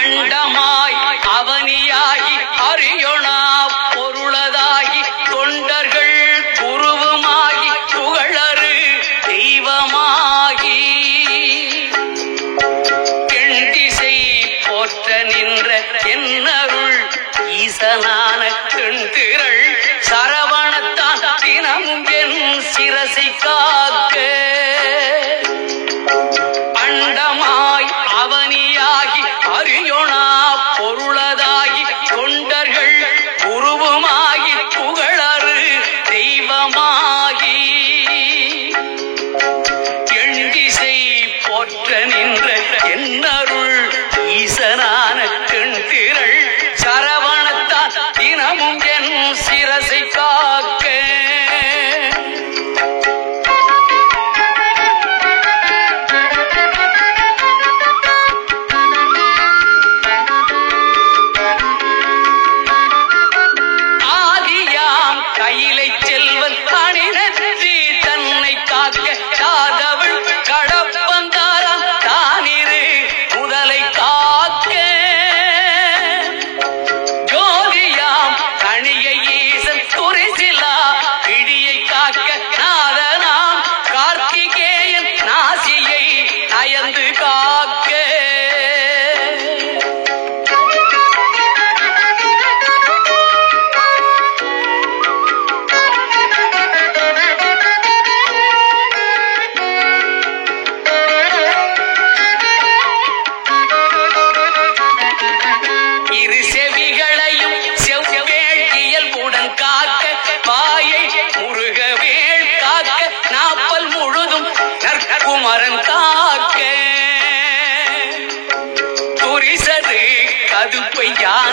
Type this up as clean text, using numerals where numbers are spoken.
அண்டமாய் அவனியாகி அறியொணா பொருளதாகி தொண்டர்கள் குருவுமாகி புகழரு தெய்வமாகி எண்திசை போற்ற நின்ற என்னருள் ஈசனான தென்திரள் சரவணத்தான் தினமும் என் சிரசை காக்க அண்டமாய் அவனியாகி அறியொணா பொருளதாகி தொண்டர்கள் குருவுமாகி புகழரு தெய்வமாகி எண்திசை போற்ற நின்ற என்னருள் ஈசனான தென்திரள் சரவணத்தான் தினமும் என் சிரசை காக்க ஆதியாம் கையிலை செல்வன் அணிநற்றி தன்னை காக்க சாதவள் கடப்பந்தாராம் தானிரு முதலை காக்க ஜோதியாம் கணியை ஈசன் துரிசிலா இடியை காக்க நாதனாம் கார்த்திகேயன் நாசியை நயந்து காக்க இரு செவிகளையும் செவ்வேள் இயல்புடன் காக்க வாயை முருகவேள் காக்க நாப்பல் முழுதும் நற்குமரன் காக்க துரிசது கதுப்பை யான்